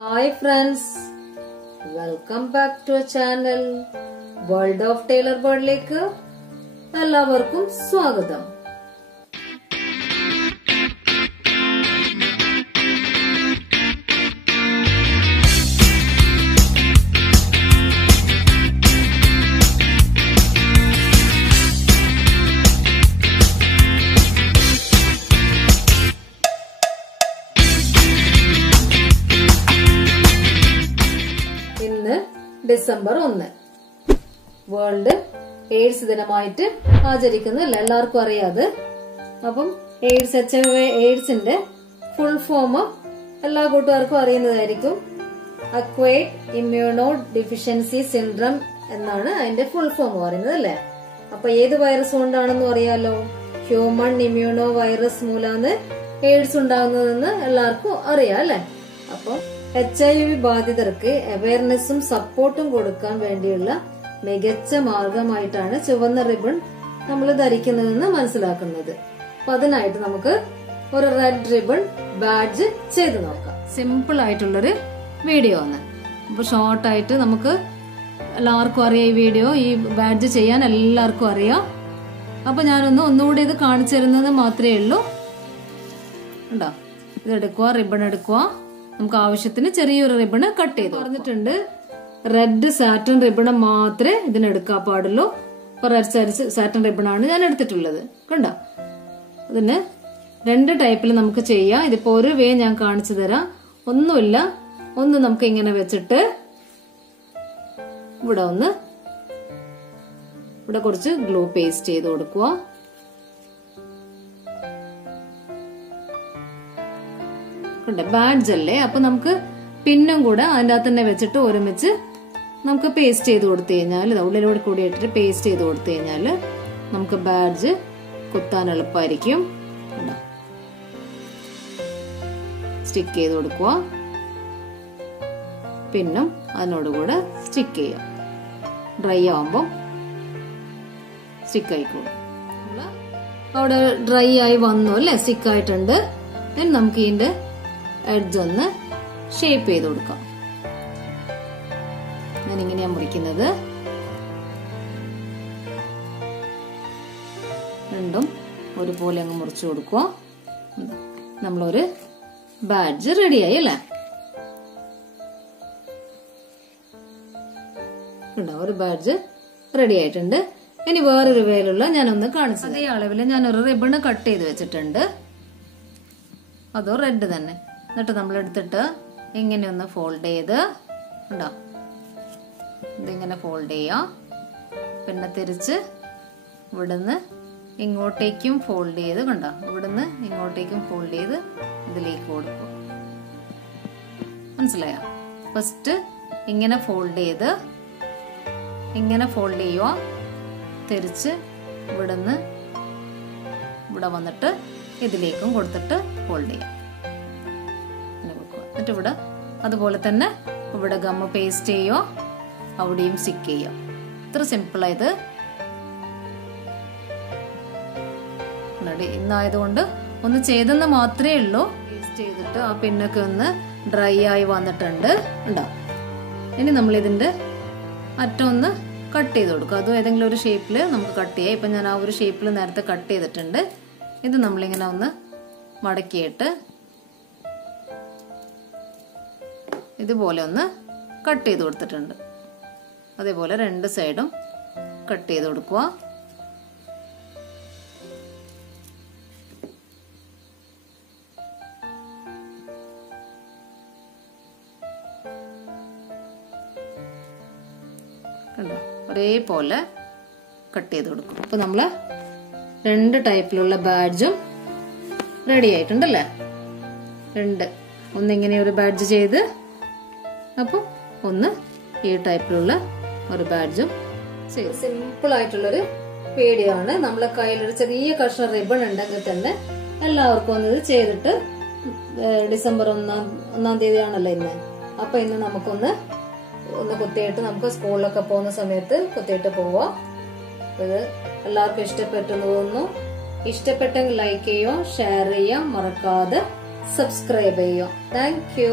Hi friends, welcome back to our channel World of Tailor Birdലേക്ക് എല്ലാവർക്കും സ്വാഗതം. December 1 world AIDS ദിനമായിട്ട് ആചരിക്കുന്നല്ല, എല്ലാവർക്കും അറിയാതെ. അപ്പം എയ്ഡ്സിന്റെ ഫുൾ ഫോം എല്ലാ കൂട്ടുകാർക്കും അറിയുന്നതായിരിക്കും. അക്വൈർഡ് ഇമ്മ്യൂണോ ഡെഫിഷ്യൻസി സിൻഡ്രം എന്നാണ് അതിന്റെ ഫുൾ ഫോം പറയുന്നത്, അല്ലെ? അപ്പൊ ഏത് വൈറസ് കൊണ്ടാണെന്ന് അറിയാലോ. ഹ്യൂമൺ ഇമ്മ്യൂണോ വൈറസ് മൂലമാണ് എയ്ഡ്സ് ഉണ്ടാകുന്നതെന്ന് എല്ലാവർക്കും അറിയാം, അല്ലെ? അപ്പൊ HIV ബാധിതർക്ക് അവയർനെസ്സും സപ്പോർട്ടും കൊടുക്കാൻ വേണ്ടിയുള്ള മികച്ച മാർഗമായിട്ടാണ് ചുവന്ന റിബൺ നമ്മൾ ധരിക്കുന്നതെന്ന് മനസ്സിലാക്കുന്നത്. അപ്പൊ അതിനായിട്ട് നമുക്ക് ഒരു റെഡ് റിബൺ ബാഡ്ജ് ചെയ്ത് നോക്കാം. സിമ്പിൾ ആയിട്ടുള്ളൊരു വീഡിയോ ആണ്. അപ്പൊ ഷോർട്ടായിട്ട് നമുക്ക് എല്ലാവർക്കും അറിയാം. ഈ വീഡിയോ, ഈ ബാഡ്ജ് ചെയ്യാൻ എല്ലാവർക്കും അറിയാം. അപ്പൊ ഒന്നുകൂടി ഇത് കാണിച്ചു തരുന്നത് മാത്രമേ ഉള്ളൂ. ഉണ്ടോ? ഇത് എടുക്കുക, റിബൺ എടുക്കുക. നമുക്ക് ആവശ്യത്തിന് ചെറിയൊരു റിബണ് കട്ട് ചെയ്ത് പറഞ്ഞിട്ടുണ്ട്. റെഡ് സാറ്റൺ റിബണ് മാത്രമേ ഇതിനെടുക്കാൻ പാടുള്ളൂ. ഇപ്പൊ റെഡ് സാറ്റൺ റിബണാണ് ഞാൻ എടുത്തിട്ടുള്ളത്. കണ്ടോ? ഇതിന് രണ്ട് ടൈപ്പിൽ നമുക്ക് ചെയ്യാം. ഇതിപ്പോ ഒരു വേ ഞാൻ കാണിച്ചു തരാം. ഒന്നുമില്ല, ഒന്ന് നമുക്ക് ഇങ്ങനെ വെച്ചിട്ട് ഇവിടെ കുറച്ച് ഗ്ലൂ പേസ്റ്റ് ചെയ്ത് കൊടുക്കുക. ബാഡ്ജ് അല്ലേ, അപ്പൊ നമുക്ക് പിന്നും കൂടെ അതിന്റെ അകത്ത് തന്നെ വെച്ചിട്ട് ഒരുമിച്ച് നമുക്ക് പേസ്റ്റ് ചെയ്ത് കൊടുത്തു കഴിഞ്ഞാൽ, ഉള്ളിലൂടെ കൂടി ഇട്ടിട്ട് പേസ്റ്റ് ചെയ്ത് കൊടുത്തു കഴിഞ്ഞാല് നമുക്ക് ബാഡ്ജ് കുത്താൻ എളുപ്പമായിരിക്കും. സ്റ്റിക്ക് ചെയ്ത് കൊടുക്കുക. പിന്നും അതിനോടുകൂടെ സ്റ്റിക്ക് ചെയ്യാം. ഡ്രൈ ആവുമ്പം സ്റ്റിക്ക് ആയിക്കോളും. അവിടെ ഡ്രൈ ആയി വന്നു, അല്ലെ? സ്റ്റിക്ക് ആയിട്ടുണ്ട്. നമുക്ക് ഇതിന്റെ എഡ്ജ് ഒന്ന് ഷേപ്പ് ചെയ്ത് കൊടുക്കാം. ഞാനിങ്ങനെയാ മുറിക്കുന്നത്. രണ്ടും ഒരുപോലെ അങ്ങ് മുറിച്ചു കൊടുക്കുക. നമ്മളൊരു ബാഡ്ജ് റെഡിയായി, അല്ലേ? ഒരു ബാഡ്ജ് റെഡി ആയിട്ടുണ്ട്. ഇനി വേറൊരു വേലുള്ള ഞാനൊന്ന് കാണിച്ചു. അതേ അളവില് ഞാനൊരു റിബണ് കട്ട് ചെയ്ത് വെച്ചിട്ടുണ്ട്. അതോ റെഡ് തന്നെ. എന്നിട്ട് നമ്മൾ എടുത്തിട്ട് ഇങ്ങനെ ഒന്ന് ഫോൾഡ് ചെയ്ത്, ഉണ്ടോ? ഇതിങ്ങനെ ഫോൾഡ് ചെയ്യാം. പിന്നെ തിരിച്ച് ഇവിടുന്ന് ഇങ്ങോട്ടേക്കും ഫോൾഡ് ചെയ്ത്, കണ്ടോ? ഇവിടുന്ന് ഇങ്ങോട്ടേക്കും ഫോൾഡ് ചെയ്ത് ഇതിലേക്ക് കൊടുക്കും. മനസ്സിലായോ? ഫസ്റ്റ് ഇങ്ങനെ ഫോൾഡ് ചെയ്ത് ചെയ്യുക. തിരിച്ച് ഇവിടുന്ന് ഇവിടെ വന്നിട്ട് ഇതിലേക്കും കൊടുത്തിട്ട് ഫോൾഡ് ചെയ്യാം. എന്നിട്ട് ഇവിടെ അതുപോലെ തന്നെ ഇവിടെ ഗമ്മ പേസ്റ്റ് ചെയ്യോ, അവിടെയും സ്റ്റിക്ക് ചെയ്യാം. ഇത്ര സിമ്പിളായത്. ഇന്നായതുകൊണ്ട് ഒന്ന് ചെയ്തെന്ന് മാത്രമേ ഉള്ളൂ. പേസ്റ്റ് ചെയ്തിട്ട് ആ പിന്നൊക്കെ ഒന്ന് ഡ്രൈ ആയി വന്നിട്ടുണ്ട്, ഉണ്ടോ? ഇനി നമ്മൾ ഇതിന്റെ അറ്റം ഒന്ന് കട്ട് ചെയ്ത് കൊടുക്കും. അതും ഏതെങ്കിലും ഒരു ഷേപ്പിൽ നമുക്ക് കട്ട് ചെയ്യാം. ഇപ്പൊ ഞാൻ ആ ഒരു ഷേപ്പിൽ നേരത്തെ കട്ട് ചെയ്തിട്ടുണ്ട്. ഇത് നമ്മളിങ്ങനെ ഒന്ന് മടക്കിയിട്ട് ഇതുപോലെ ഒന്ന് കട്ട് ചെയ്ത് കൊടുത്തിട്ടുണ്ട്. അതേപോലെ രണ്ട് സൈഡും കട്ട് ചെയ്ത് കൊടുക്കുക. കണ്ടോ? ഒരേപോലെ കട്ട് ചെയ്ത് കൊടുക്കും. അപ്പൊ നമ്മള് രണ്ട് ടൈപ്പിലുള്ള ബാഡ്ജും റെഡി ആയിട്ടുണ്ടല്ലേ? ഒന്നിങ്ങനെ ഒരു ബാഡ്ജ് ചെയ്ത്, അപ്പൊ ഒന്ന് ഈ ടൈപ്പിലുള്ള ഒരു ബാഡ്ജും ചെയ്ത്. സിമ്പിൾ ആയിട്ടുള്ളൊരു വീഡിയോ ആണ്. നമ്മളെ കയ്യിലൊരു ചെറിയ കഷ്ണം റിബൺ ഉണ്ടെങ്കിൽ തന്നെ എല്ലാവർക്കും ഒന്ന് ഇത് ചെയ്തിട്ട്, ഡിസംബർ 1 തീയതിയാണല്ലോ ഇന്ന്. അപ്പൊ ഇന്ന് നമുക്കൊന്ന് കുത്തിയിട്ട് നമുക്ക് സ്കൂളിലൊക്കെ പോകുന്ന സമയത്ത് കുത്തിയിട്ട് പോവാം. ഇത് എല്ലാവർക്കും ഇഷ്ടപ്പെട്ടെന്ന് തോന്നുന്നു. ഇഷ്ടപ്പെട്ടെങ്കിൽ ലൈക്ക് ചെയ്യുക, ഷെയർ ചെയ്യുക, മറക്കാതെ സബ്സ്ക്രൈബ് ചെയ്യുക. Thank you.